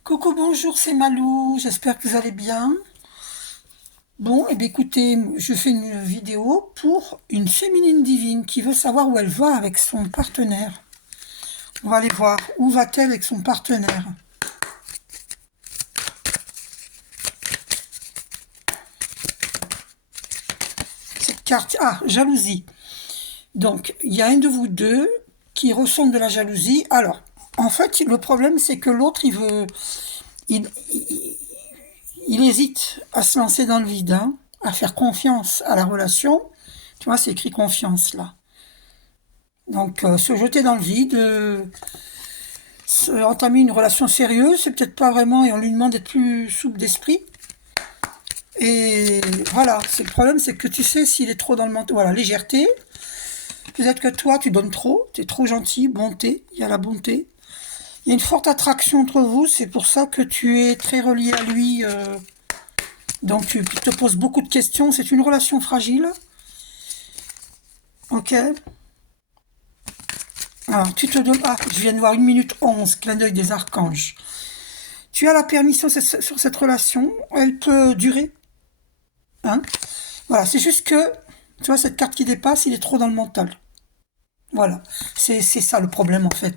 Coucou, bonjour, c'est Malou, j'espère que vous allez bien. Bon, eh bien écoutez, je fais une vidéo pour une féminine divine qui veut savoir où elle va avec son partenaire. On va aller voir, où va-t-elle avec son partenaire? Cette carte, jalousie. Donc, il y a un de vous deux qui ressent de la jalousie. Alors, en fait, le problème, c'est que l'autre, il hésite à se lancer dans le vide, hein, à faire confiance à la relation. Tu vois, c'est écrit confiance là. Donc, se jeter dans le vide, entamer une relation sérieuse, c'est peut-être pas vraiment, et on lui demande d'être plus souple d'esprit. Et voilà, c'est le problème, c'est que tu sais s'il est trop dans le mental. Voilà, légèreté. Peut-être que toi, tu donnes trop, tu es trop gentil, bonté, il y a la bonté. Il y a une forte attraction entre vous, c'est pour ça que tu es très relié à lui. Donc, tu te poses beaucoup de questions. C'est une relation fragile. Ok. Alors, tu te donnes. Ah, je viens de voir 1 minute 11, clin d'œil des archanges. Tu as la permission sur cette relation, elle peut durer. Hein. Voilà, c'est juste que, tu vois, cette carte qui dépasse, il est trop dans le mental. Voilà, c'est ça le problème en fait.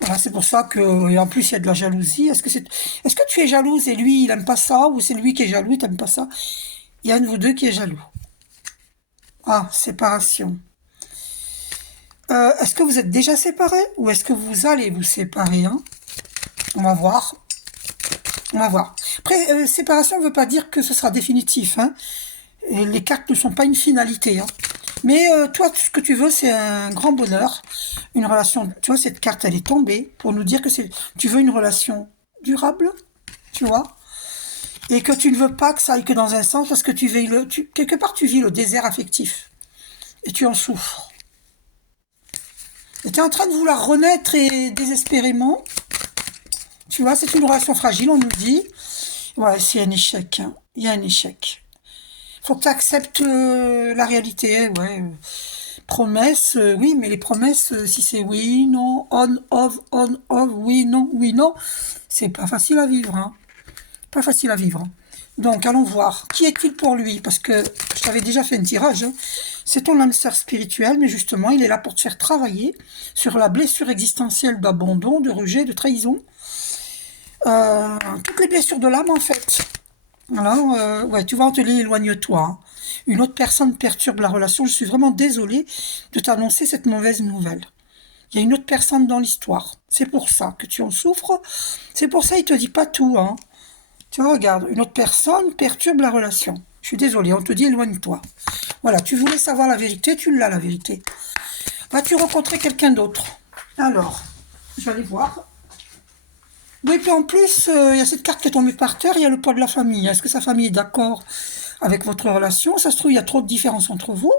Voilà, c'est pour ça que, et en plus, il y a de la jalousie. Est-ce que tu es jalouse et lui, il aime pas ça, ou c'est lui qui est jaloux, il t'aime pas ça? Il y a un de vous deux qui est jaloux. Ah, séparation. Est-ce que vous êtes déjà séparés ou est-ce que vous allez vous séparer, hein? On va voir. On va voir. Après, séparation ne veut pas dire que ce sera définitif, hein. Et les cartes ne sont pas une finalité, hein. Mais toi, tout ce que tu veux, c'est un grand bonheur, une relation. Tu vois, cette carte, elle est tombée pour nous dire que tu veux une relation durable, tu vois, et que tu ne veux pas que ça aille que dans un sens parce que quelque part, tu vis le désert affectif et tu en souffres. Et tu es en train de vouloir renaître et désespérément. Tu vois, c'est une relation fragile, on nous dit. Ouais, c'est un échec, hein. Il y a un échec. Faut que tu acceptes la réalité, ouais. Promesses, oui, mais les promesses, si c'est oui, non, on, off, oui, non, c'est pas facile à vivre, hein. Pas facile à vivre. Donc, allons voir. Qui est-il pour lui? Parce que je t'avais déjà fait un tirage, hein. C'est ton âme sœur spirituelle, mais justement, il est là pour te faire travailler sur la blessure existentielle d'abandon, de rejet, de trahison. Toutes les blessures de l'âme, en fait. Alors, ouais, tu vois, on te dit éloigne-toi, hein. Une autre personne perturbe la relation. Je suis vraiment désolée de t'annoncer cette mauvaise nouvelle. Il y a une autre personne dans l'histoire. C'est pour ça que tu en souffres. C'est pour ça qu'il te dit pas tout, hein. Tu vois, regarde, une autre personne perturbe la relation. Je suis désolée, on te dit éloigne-toi. Voilà, tu voulais savoir la vérité, tu l'as la vérité. Vas-tu rencontrer quelqu'un d'autre? Alors, je vais aller voir. Oui, puis en plus, il y a cette carte qui est tombée par terre, il y a le poids de la famille. Est-ce que sa famille est d'accord avec votre relation? Ça se trouve, il y a trop de différences entre vous.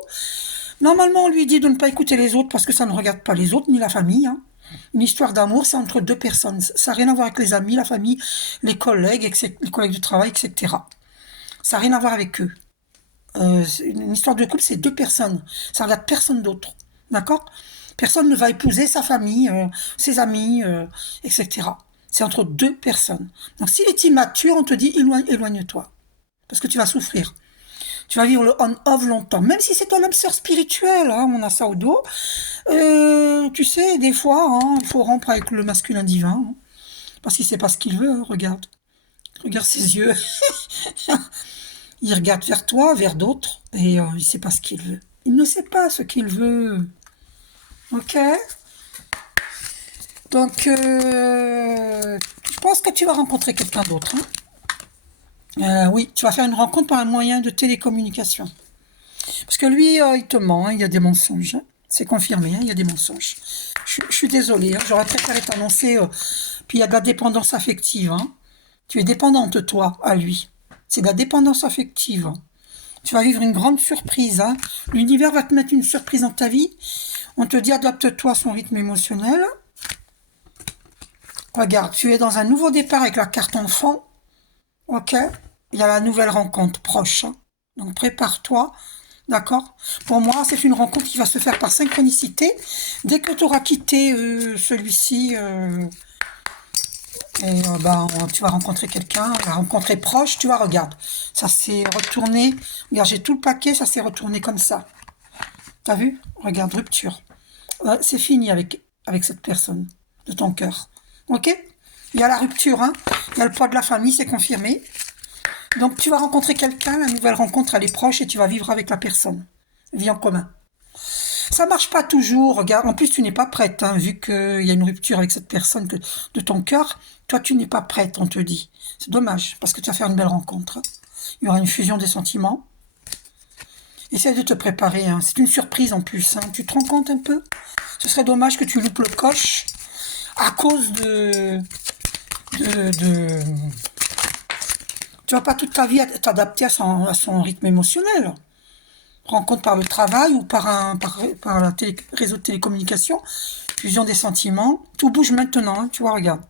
Normalement, on lui dit de ne pas écouter les autres parce que ça ne regarde pas les autres, ni la famille, hein. Une histoire d'amour, c'est entre deux personnes. Ça n'a rien à voir avec les amis, la famille, les collègues, les collègues de travail, etc. Ça n'a rien à voir avec eux. Une histoire de couple, c'est deux personnes. Ça ne regarde personne d'autre. D'accord. Personne ne va épouser sa famille, ses amis, etc. C'est entre deux personnes. Donc s'il est immature, on te dit éloigne-toi. Parce que tu vas souffrir. Tu vas vivre le on-off longtemps. Même si c'est ton âme sœur spirituelle, hein, on a ça au dos. Tu sais, des fois, hein, il faut rompre avec le masculin divin. Hein, parce qu'il sait pas ce qu'il veut, hein, regarde. Regarde ses yeux. Il regarde vers toi, vers d'autres, et il sait pas ce qu'il veut. Il ne sait pas ce qu'il veut. Ok. Donc, je pense que tu vas rencontrer quelqu'un d'autre, hein. Oui, tu vas faire une rencontre par un moyen de télécommunication. Parce que lui, il te ment, hein, il y a des mensonges, hein. C'est confirmé, hein, il y a des mensonges. Je suis désolée, hein, j'aurais préféré t'annoncer. Puis il y a de la dépendance affective, hein. Tu es dépendante, toi, à lui. C'est de la dépendance affective, hein. Tu vas vivre une grande surprise, hein. L'univers va te mettre une surprise dans ta vie. On te dit adapte-toi à son rythme émotionnel. Regarde, tu es dans un nouveau départ avec la carte enfant. Ok. Il y a la nouvelle rencontre proche, hein. Donc prépare-toi. D'accord. Pour moi, c'est une rencontre qui va se faire par synchronicité. Dès que tu auras quitté celui-ci, Et ben, tu vas rencontrer quelqu'un, tu vas rencontrer proche, tu vois, regarde. Ça s'est retourné. Regarde, j'ai tout le paquet, ça s'est retourné comme ça. T'as vu? Regarde, rupture. C'est fini avec cette personne de ton cœur. Ok? Il y a la rupture, hein? Il y a le poids de la famille, c'est confirmé. Donc tu vas rencontrer quelqu'un, la nouvelle rencontre, elle est proche et tu vas vivre avec la personne. Vie en commun. Ça marche pas toujours, regarde. En plus, tu n'es pas prête, hein, vu qu'il y a une rupture avec cette personne de ton cœur. Toi, tu n'es pas prête, on te dit. C'est dommage, parce que tu vas faire une belle rencontre. Il y aura une fusion des sentiments. Essaye de te préparer, hein. C'est une surprise en plus, hein. Tu te rends compte un peu? Ce serait dommage que tu loupes le coche à cause de. Tu vas pas toute ta vie t'adapter à son rythme émotionnel. Rencontre par le travail ou par la réseau de télécommunication, fusion des sentiments, tout bouge maintenant, hein, tu vois, regarde.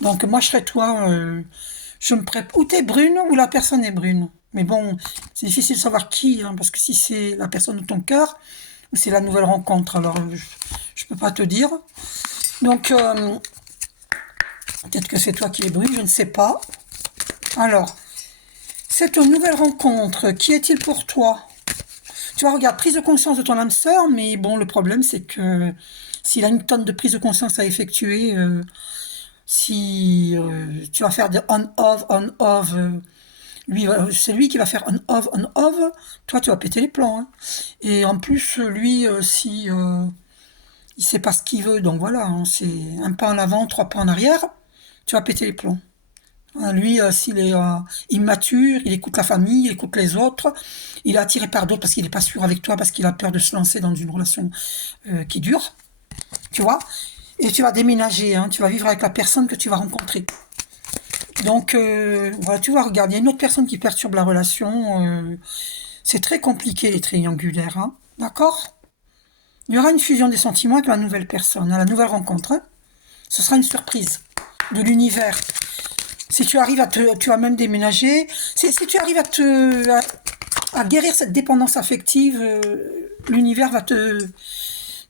Donc moi je serais toi, je me prépare. Ou t'es brune ou la personne est brune. Mais bon, c'est difficile de savoir qui, hein, parce que si c'est la personne de ton cœur, ou c'est la nouvelle rencontre, alors je peux pas te dire. Donc peut-être que c'est toi qui es brune, je ne sais pas. Alors, cette nouvelle rencontre, qui est-il pour toi? Tu vois, regarde, prise de conscience de ton âme sœur, mais bon, le problème, c'est que s'il a une tonne de prise de conscience à effectuer, si tu vas faire des on-off, lui, c'est lui qui va faire on-off, toi, tu vas péter les plombs, hein. Et en plus, lui, si il sait pas ce qu'il veut, donc voilà, hein, c'est un pas en avant, trois pas en arrière, tu vas péter les plombs. Lui, s'il est immature, il écoute la famille, il écoute les autres, il est attiré par d'autres parce qu'il n'est pas sûr avec toi, parce qu'il a peur de se lancer dans une relation qui dure, tu vois. Et tu vas déménager, hein, tu vas vivre avec la personne que tu vas rencontrer. Donc, voilà, tu vois, regarde, il y a une autre personne qui perturbe la relation. C'est très compliqué, les triangulaires, hein, d'accord? Il y aura une fusion des sentiments avec la nouvelle personne, à la nouvelle rencontre, hein. Ce sera une surprise de l'univers. Si tu arrives tu vas même déménager. Si tu arrives à guérir cette dépendance affective, l'univers va te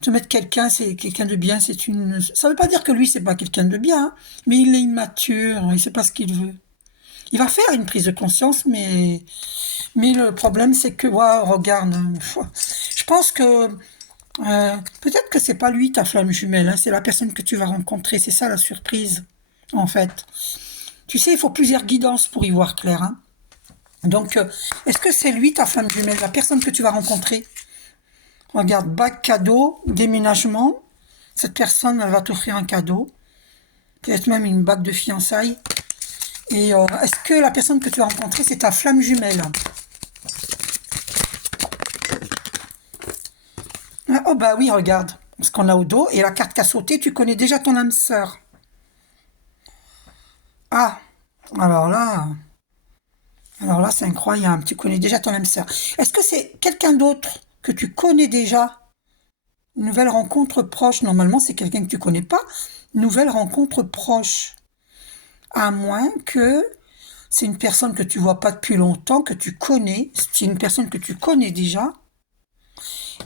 mettre quelqu'un, c'est quelqu'un de bien, ça veut pas dire que lui, c'est pas quelqu'un de bien, hein, mais il est immature, il sait pas ce qu'il veut. Il va faire une prise de conscience, mais le problème, c'est que, ouais, regarde, je pense que, peut-être que c'est pas lui ta flamme jumelle, hein, c'est la personne que tu vas rencontrer, c'est ça la surprise, en fait. Tu sais, il faut plusieurs guidances pour y voir clair, hein. Donc, est-ce que c'est lui ta flamme jumelle, la personne que tu vas rencontrer? Regarde, bague cadeau, déménagement. Cette personne, elle va t'offrir un cadeau. Peut-être même une bague de fiançailles. Et est-ce que la personne que tu vas rencontrer, c'est ta flamme jumelle? Ah, oh bah oui, regarde. Ce qu'on a au dos. Et la carte qui a sauté, tu connais déjà ton âme sœur. Ah, alors là... Alors là, c'est incroyable. Tu connais déjà ton âme sœur. Est-ce que c'est quelqu'un d'autre que tu connais déjà? Une nouvelle rencontre proche. Normalement, c'est quelqu'un que tu connais pas. Nouvelle rencontre proche. À moins que c'est une personne que tu vois pas depuis longtemps, que tu connais. C'est une personne que tu connais déjà.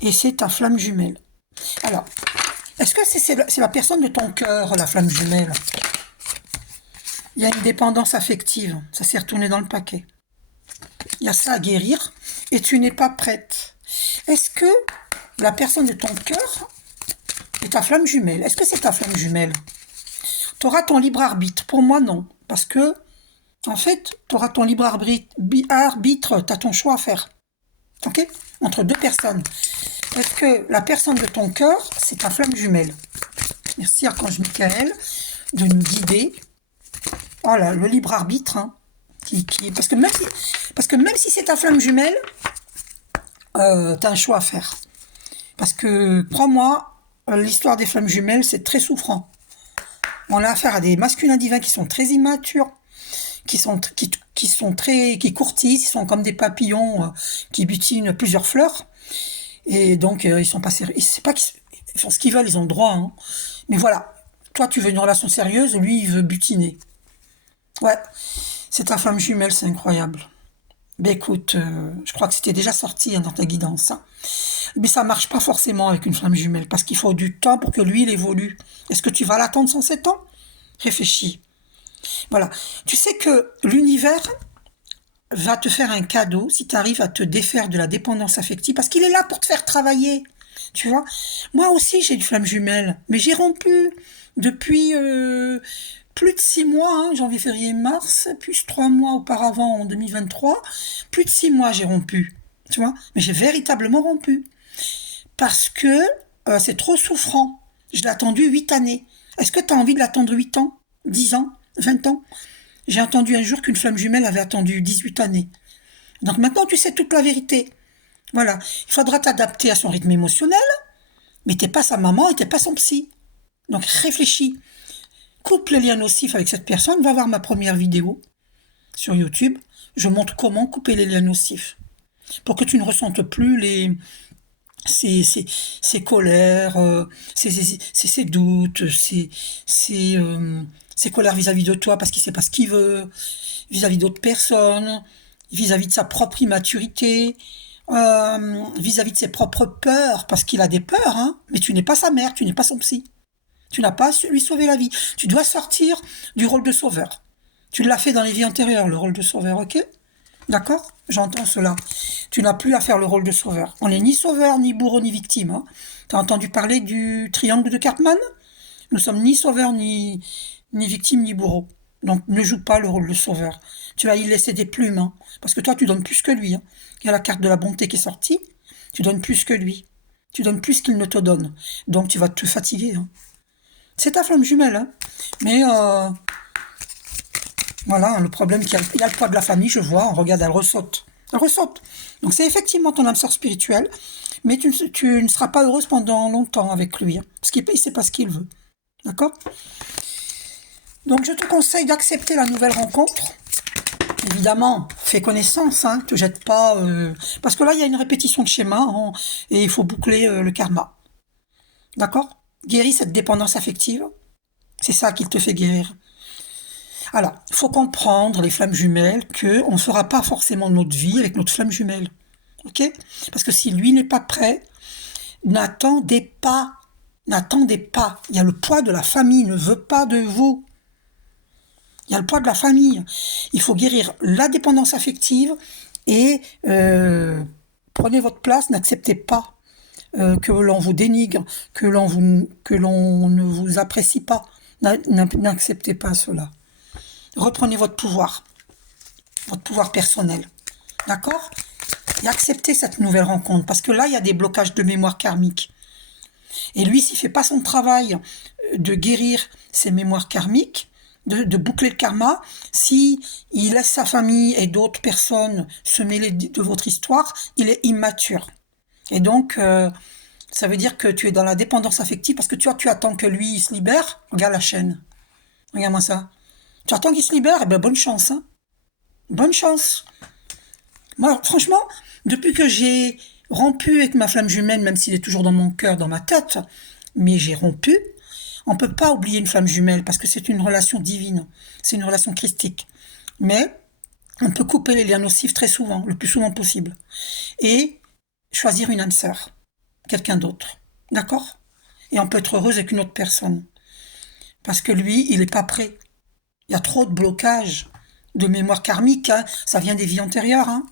Et c'est ta flamme jumelle. Alors, est-ce que c'est la personne de ton cœur, la flamme jumelle? Il y a une dépendance affective. Ça s'est retourné dans le paquet. Il y a ça à guérir. Et tu n'es pas prête. Est-ce que la personne de ton cœur est ta flamme jumelle? Est-ce que c'est ta flamme jumelle? Tu auras ton libre arbitre. Pour moi, non. Parce que, en fait, tu auras ton libre arbitre. Tu as ton choix à faire. Ok? Entre deux personnes. Est-ce que la personne de ton cœur, c'est ta flamme jumelle? Merci Archange Michael de nous guider. Voilà, le libre arbitre, hein, parce que même si c'est ta flamme jumelle, t'as un choix à faire. Parce que, crois-moi, l'histoire des flammes jumelles, c'est très souffrant. On a affaire à des masculins divins qui sont très immatures, qui courtisent, ils sont comme des papillons qui butinent plusieurs fleurs. Et donc, ils sont pas sérieux. C'est pas ils font ce qu'ils veulent, ils ont le droit, hein. Mais voilà. Toi, tu veux une relation sérieuse, lui, il veut butiner. Ouais. C'est ta flamme jumelle, c'est incroyable. Ben écoute, je crois que c'était déjà sorti, hein, dans ta guidance, hein. Mais ça marche pas forcément avec une flamme jumelle, parce qu'il faut du temps pour que lui, il évolue. Est-ce que tu vas l'attendre 107 ans? Réfléchis. Voilà. Tu sais que l'univers va te faire un cadeau si tu arrives à te défaire de la dépendance affective, parce qu'il est là pour te faire travailler. Tu vois, moi aussi j'ai une flamme jumelle, mais j'ai rompu depuis plus de 6 mois, hein, janvier, février, mars, plus 3 mois auparavant en 2023, plus de 6 mois j'ai rompu. Tu vois, mais j'ai véritablement rompu parce que c'est trop souffrant. Je l'ai attendu 8 années. Est-ce que tu as envie de l'attendre 8 ans, 10 ans, 20 ans? J'ai entendu un jour qu'une flamme jumelle avait attendu 18 années. Donc maintenant, tu sais toute la vérité. Voilà. Il faudra t'adapter à son rythme émotionnel, mais t'es pas sa maman et t'es pas son psy. Donc réfléchis. Coupe les liens nocifs avec cette personne. Va voir ma première vidéo sur YouTube. Je montre comment couper les liens nocifs. Pour que tu ne ressentes plus ces colères, ces doutes, ces colères vis-à-vis de toi parce qu'il sait pas ce qu'il veut, vis-à-vis d'autres personnes, vis-à-vis de sa propre immaturité, vis-à-vis de ses propres peurs, parce qu'il a des peurs, hein, mais tu n'es pas sa mère, tu n'es pas son psy. Tu n'as pas à lui sauver la vie. Tu dois sortir du rôle de sauveur. Tu l'as fait dans les vies antérieures, le rôle de sauveur, ok? D'accord? J'entends cela. Tu n'as plus à faire le rôle de sauveur. On n'est ni sauveur, ni bourreau, ni victime. Hein. Tu as entendu parler du triangle de Cartman? Nous sommes ni sauveur, ni victime, ni bourreau. Donc ne joue pas le rôle de sauveur. Tu vas y laisser des plumes. Hein, parce que toi, tu donnes plus que lui. Hein. Il y a la carte de la bonté qui est sortie. Tu donnes plus que lui. Tu donnes plus qu'il ne te donne. Donc tu vas te fatiguer. Hein. C'est ta flamme jumelle. Hein. Mais voilà, le problème, il y a le poids de la famille, je vois, regarde, elle ressaute. Elle ressaute. Donc c'est effectivement ton âme sœur spirituelle, mais tu ne seras pas heureuse pendant longtemps avec lui, hein, parce qu'il ne sait pas ce qu'il veut. D'accord? Donc je te conseille d'accepter la nouvelle rencontre. Évidemment, fais connaissance, hein, ne te jette pas, parce que là, il y a une répétition de schéma, hein, et il faut boucler le karma. D'accord? Guéris cette dépendance affective. C'est ça qui te fait guérir. Alors, il faut comprendre, les flammes jumelles, qu'on ne fera pas forcément notre vie avec notre flamme jumelle. Ok? Parce que si lui n'est pas prêt, n'attendez pas. N'attendez pas. Il y a le poids de la famille, ne veut pas de vous. Il y a le poids de la famille. Il faut guérir la dépendance affective et prenez votre place, n'acceptez pas que l'on vous dénigre, que l'on ne vous apprécie pas. N'acceptez pas cela. Reprenez votre pouvoir personnel. D'accord? Et acceptez cette nouvelle rencontre. Parce que là, il y a des blocages de mémoire karmique. Et lui, s'il ne fait pas son travail de guérir ses mémoires karmiques, de boucler le karma, si il laisse sa famille et d'autres personnes se mêler de votre histoire, il est immature. Et donc, ça veut dire que tu es dans la dépendance affective parce que tu attends que lui il se libère. Regarde la chaîne. Regarde-moi ça. Tu attends qu'il se libère, eh ben bonne chance. Hein. Bonne chance. Moi, franchement, depuis que j'ai rompu avec ma flamme jumelle, même s'il est toujours dans mon cœur, dans ma tête, mais j'ai rompu, on ne peut pas oublier une flamme jumelle parce que c'est une relation divine, c'est une relation christique. Mais on peut couper les liens nocifs très souvent, le plus souvent possible, et choisir une âme sœur, quelqu'un d'autre. D'accord? Et on peut être heureuse avec une autre personne. Parce que lui, il n'est pas prêt. Il y a trop de blocages de mémoire karmique, hein. Ça vient des vies antérieures. Hein.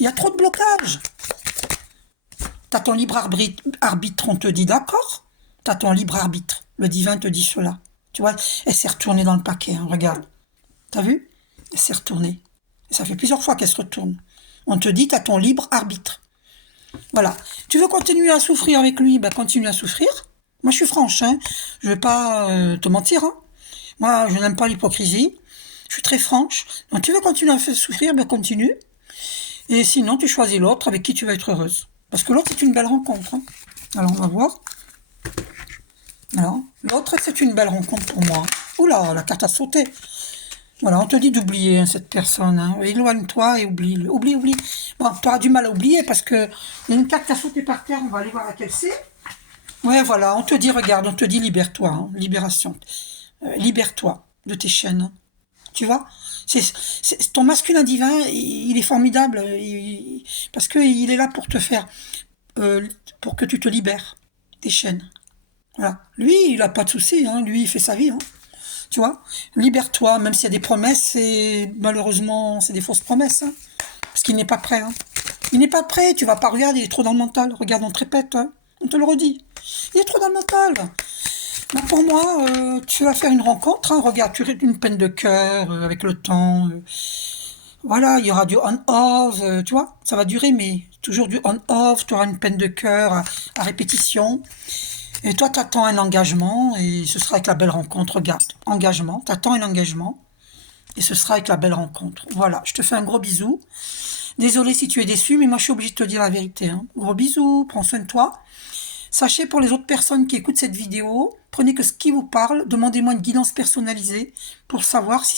Il y a trop de blocages. T'as ton libre arbitre, on te dit d'accord. T'as ton libre arbitre. Le divin te dit cela. Tu vois, elle s'est retournée dans le paquet, hein, regarde. T'as vu? Elle s'est retournée. Et ça fait plusieurs fois qu'elle se retourne. On te dit, t'as ton libre arbitre. Voilà. Tu veux continuer à souffrir avec lui? Ben, continue à souffrir. Moi, je suis franche, hein. Je vais pas te mentir, hein. Moi, je n'aime pas l'hypocrisie. Je suis très franche. Donc, tu veux continuer à faire souffrir? Ben, continue. Et sinon, tu choisis l'autre avec qui tu vas être heureuse. Parce que l'autre, c'est une belle rencontre. Hein. Alors, on va voir. Alors, l'autre, c'est une belle rencontre pour moi. Oula, la carte a sauté. Voilà, on te dit d'oublier hein, cette personne. Hein. Éloigne-toi et oublie. Oublie. Bon, tu auras du mal à oublier parce que il y a une carte qui a sauté par terre. On va aller voir laquelle c'est. Ouais, voilà, on te dit, regarde, on te dit libère-toi. Hein, libération. Libère-toi de tes chaînes. Tu vois, ton masculin divin, il est formidable parce qu'il est là pour te faire, pour que tu te libères des chaînes. Voilà. Lui, il a pas de souci. Hein, lui, il fait sa vie. Hein. Tu vois? Libère-toi, même s'il y a des promesses, et malheureusement, c'est des fausses promesses, hein, parce qu'il n'est pas prêt, hein. Il n'est pas prêt, tu vas pas regarder, il est trop dans le mental. Regarde, on te répète, hein, on te le redit. Il est trop dans le mental. Donc pour moi, tu vas faire une rencontre, hein, regarde, tu une peine de cœur avec le temps. Voilà, il y aura du on-off, tu vois, ça va durer, mais toujours du on-off, tu auras une peine de cœur à répétition. Et toi, t'attends un engagement, et ce sera avec la belle rencontre. Regarde, engagement, t'attends un engagement, et ce sera avec la belle rencontre. Voilà, je te fais un gros bisou. Désolé si tu es déçu, mais moi je suis obligée de te dire la vérité, hein. Gros bisous, prends soin de toi. Sachez pour les autres personnes qui écoutent cette vidéo, prenez que ce qui vous parle, demandez-moi une guidance personnalisée pour savoir si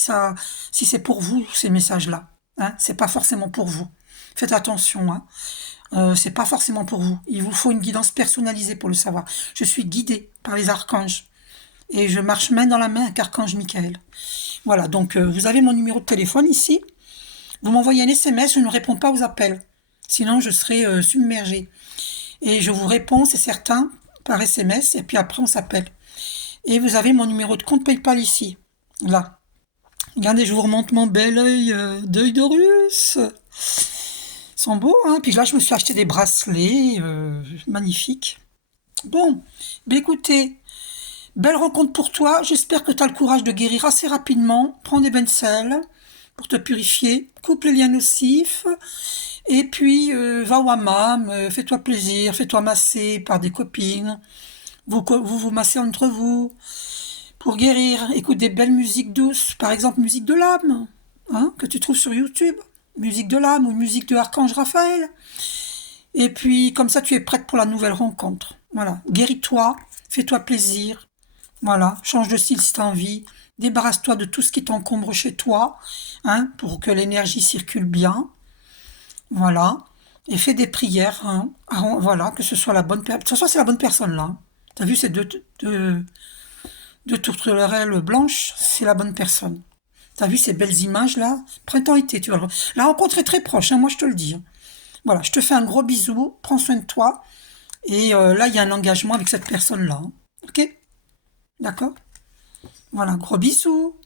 c'est pour vous ces messages-là. Hein, c'est pas forcément pour vous. Faites attention, hein. C'est pas forcément pour vous. Il vous faut une guidance personnalisée pour le savoir. Je suis guidée par les archanges et je marche main dans la main avec Archange Michael. Voilà, donc vous avez mon numéro de téléphone ici. Vous m'envoyez un SMS, je ne réponds pas aux appels. Sinon, je serai submergée. Et je vous réponds, c'est certain, par SMS, et puis après, on s'appelle. Et vous avez mon numéro de compte PayPal ici. Là. Regardez, je vous remonte mon bel œil d'œil de russe. Ils sont beaux, hein. Puis là, je me suis acheté des bracelets magnifiques. Bon, ben écoutez, belle rencontre pour toi. J'espère que tu as le courage de guérir assez rapidement. Prends des bains de sel pour te purifier. Coupe les liens nocifs. Et puis, va au hammam, fais-toi plaisir, fais-toi masser par des copines. Vous massez entre vous. Pour guérir, écoute des belles musiques douces. Par exemple, musique de l'âme, hein, que tu trouves sur YouTube. Musique de l'âme ou musique de Archange Raphaël. Et puis, comme ça, tu es prête pour la nouvelle rencontre. Voilà. Guéris-toi, fais-toi plaisir. Voilà. Change de style si tu as envie. Débarrasse-toi de tout ce qui t'encombre chez toi, hein, pour que l'énergie circule bien. Voilà. Et fais des prières, hein. Voilà, que ce soit la bonne personne. De toute façon, c'est la bonne personne, là. T'as vu ces deux tourterelles blanches? C'est la bonne personne. T'as vu ces belles images, là? Printemps-été, tu vois. La rencontre est très proche, hein, moi, je te le dis. Voilà, je te fais un gros bisou. Prends soin de toi. Et là, il y a un engagement avec cette personne-là, hein. Ok? D'accord? Voilà, gros bisous.